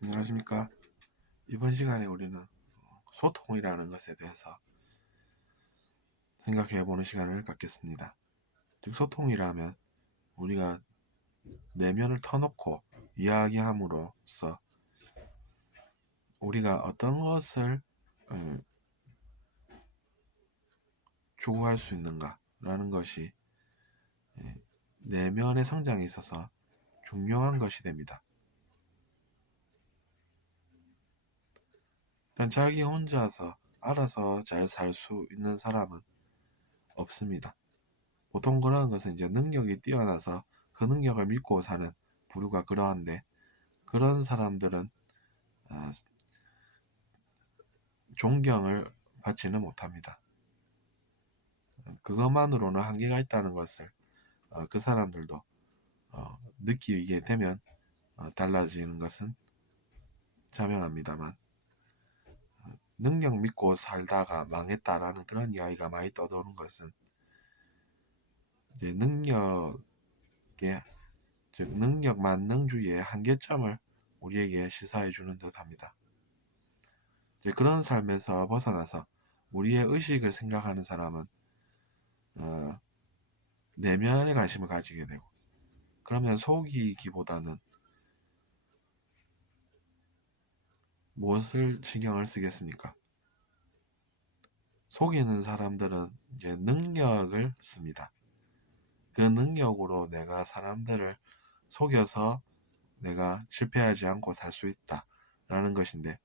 안녕하십니까. 이번 시간에 우리는 소통이라는 것에 대해서 생각해 보는 시간을 갖겠습니다. 즉, 소통이라면 우리가 내면을 터놓고 이야기함으로써 우리가 어떤 것을 추구할 수 있는가라는 것이 내면의 성장에 있어서 중요한 것이 됩니다. 일단 자기 혼자서 알아서 잘 살 수 있는 사람은 없습니다. 보통 그러한 것은 이제 능력이 뛰어나서 그 능력을 믿고 사는 부류가 그러한데, 그런 사람들은 존경을 받지는 못합니다. 그것만으로는 한계가 있다는 것을 그 사람들도 느끼게 되면 달라지는 것은 자명합니다만, 능력 믿고 살다가 망했다라는 그런 이야기가 많이 떠도는 것은 이제 능력 만능주의의 한계점을 우리에게 시사해 주는 듯합니다. 이제 그런 삶에서 벗어나서 우리의 의식을 생각하는 사람은 내면에 관심을 가지게 되고, 그러면 속이기보다는 무엇을 신경을 쓰겠습니까? 속이는 사람들은 이제 능력을 씁니다. 그 능력으로 내가 사람들을 속여서 내가 실패하지 않고 살 수 있다라는 것인데,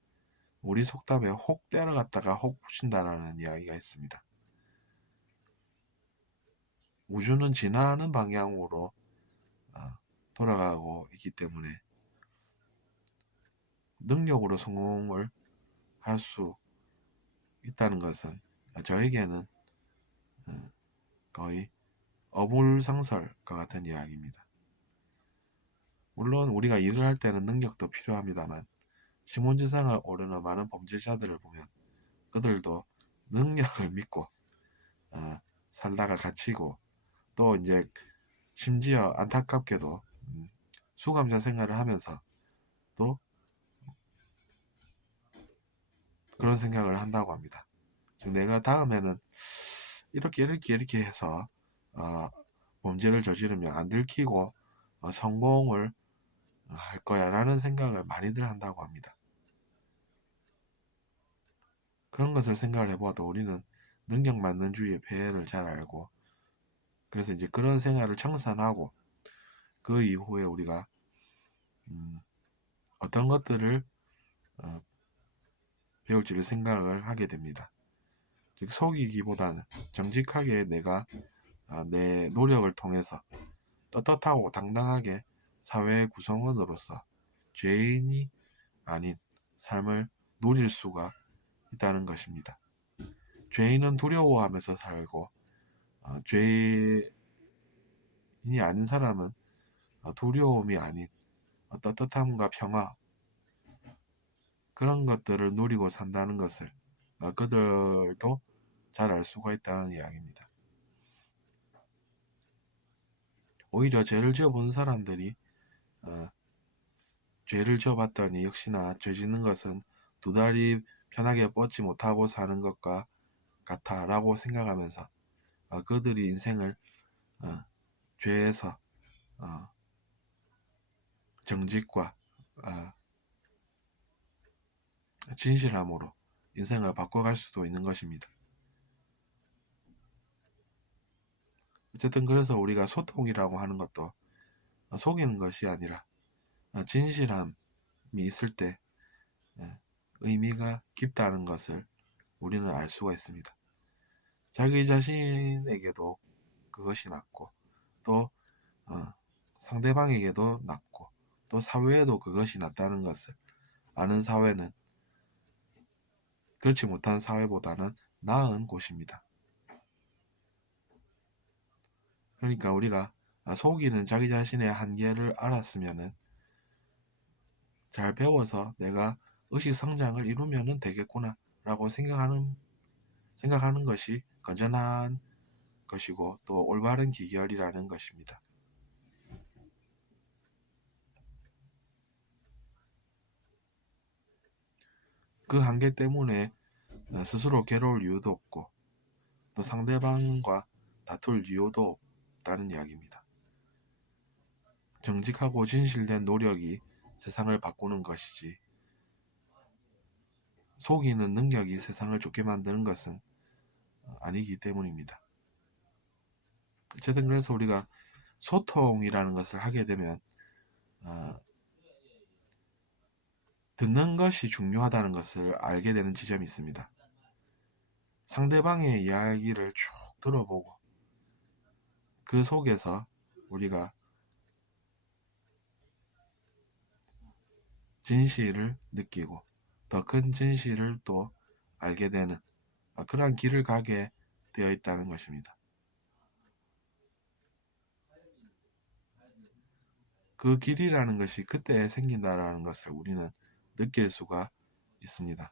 우리 속담에 혹 때려갔다가 혹 붙인다라는 이야기가 있습니다. 우주는 진화하는 방향으로 돌아가고 있기 때문에 능력으로 성공을 할 수 있다는 것은 저에게는 거의 어불상설과 같은 이야기입니다. 물론 우리가 일을 할 때는 능력도 필요합니다만, 신문지상을 오르는 많은 범죄자들을 보면 그들도 능력을 믿고 살다가 갇히고, 또 이제 심지어 안타깝게도 수감자 생활을 하면서 또 그런 생각을 한다고 합니다. 즉, 내가 다음에는 이렇게 해서 범죄를 저지르면 안 들키고 성공을 할 거야 라는 생각을 많이들 한다고 합니다. 그런 것을 생각을 해봐도 우리는 능력 만능주의의 폐해를 잘 알고, 그래서 이제 그런 생활을 청산하고 그 이후에 우리가 어떤 것들을 배울지를 생각을 하게 됩니다. 즉, 속이기보다는 정직하게 내가 내 노력을 통해서 떳떳하고 당당하게 사회 구성원으로서 죄인이 아닌 삶을 누릴 수가 있다는 것입니다. 죄인은 두려워하면서 살고, 죄인이 아닌 사람은 두려움이 아닌 떳떳함과 평화, 그런 것들을 누리고 산다는 것을 그들도 잘 알 수가 있다는 이야기입니다. 오히려 죄를 지어본 사람들이 죄를 지어봤더니 역시나 죄 짓는 것은 두 다리 편하게 뻗지 못하고 사는 것과 같아 라고 생각하면서 그들이 인생을 죄에서 정직과 진실함으로 인생을 바꿔갈 수도 있는 것입니다. 어쨌든 그래서 우리가 소통이라고 하는 것도 속이는 것이 아니라 진실함이 있을 때 의미가 깊다는 것을 우리는 알 수가 있습니다. 자기 자신에게도 그것이 낫고, 또 상대방에게도 낫고, 또 사회에도 그것이 낫다는 것을 아는 사회는 그렇지 못한 사회보다는 나은 곳입니다. 그러니까 우리가 속이는 자기 자신의 한계를 알았으면은 잘 배워서 내가 의식 성장을 이루면 되겠구나 라고 생각하는 것이 건전한 것이고, 또 올바른 기결이라는 것입니다. 그 한계 때문에 스스로 괴로울 이유도 없고 또 상대방과 다툴 이유도 없다는 이야기입니다. 정직하고 진실된 노력이 세상을 바꾸는 것이지 속이는 능력이 세상을 좋게 만드는 것은 아니기 때문입니다. 어쨌든 그래서 우리가 소통이라는 것을 하게 되면 듣는 것이 중요하다는 것을 알게 되는 지점이 있습니다. 상대방의 이야기를 쭉 들어보고 그 속에서 우리가 진실을 느끼고 더 큰 진실을 또 알게 되는 그러한 길을 가게 되어 있다는 것입니다. 그 길이라는 것이 그때 생긴다라는 것을 우리는 느낄 수가 있습니다.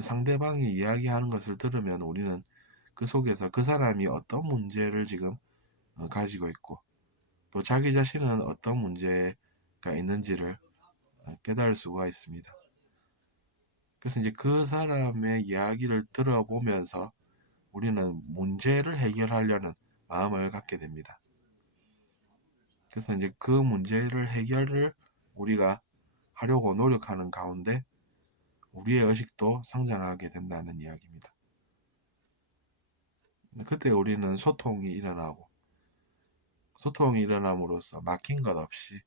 상대방이 이야기하는 것을 들으면 우리는 그 속에서 그 사람이 어떤 문제를 지금 가지고 있고 또 자기 자신은 어떤 문제가 있는지를 깨달을 수가 있습니다. 그래서 이제 그 사람의 이야기를 들어보면서 우리는 문제를 해결하려는 마음을 갖게 됩니다. 그래서 이제 그 문제를 해결을 우리가 하려고 노력하는 가운데 우리의 의식도 성장하게 된다는 이야기입니다. 그때 우리는 소통이 일어나고 소통이 일어남으로써 막힌 것 없이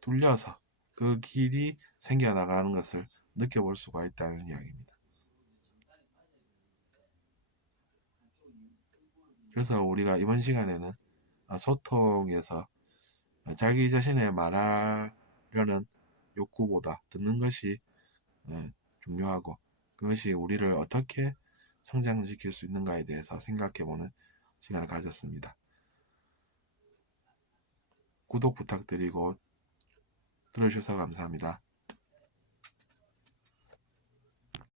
뚫려서 그 길이 생겨나가는 것을 느껴볼 수가 있다는 이야기입니다. 그래서 우리가 이번 시간에는 소통에서 자기 자신의 말하려는 욕구보다 듣는 것이 중요하고 그것이 우리를 어떻게 성장시킬 수 있는가에 대해서 생각해보는 시간을 가졌습니다. 구독 부탁드리고 들어주셔서 감사합니다.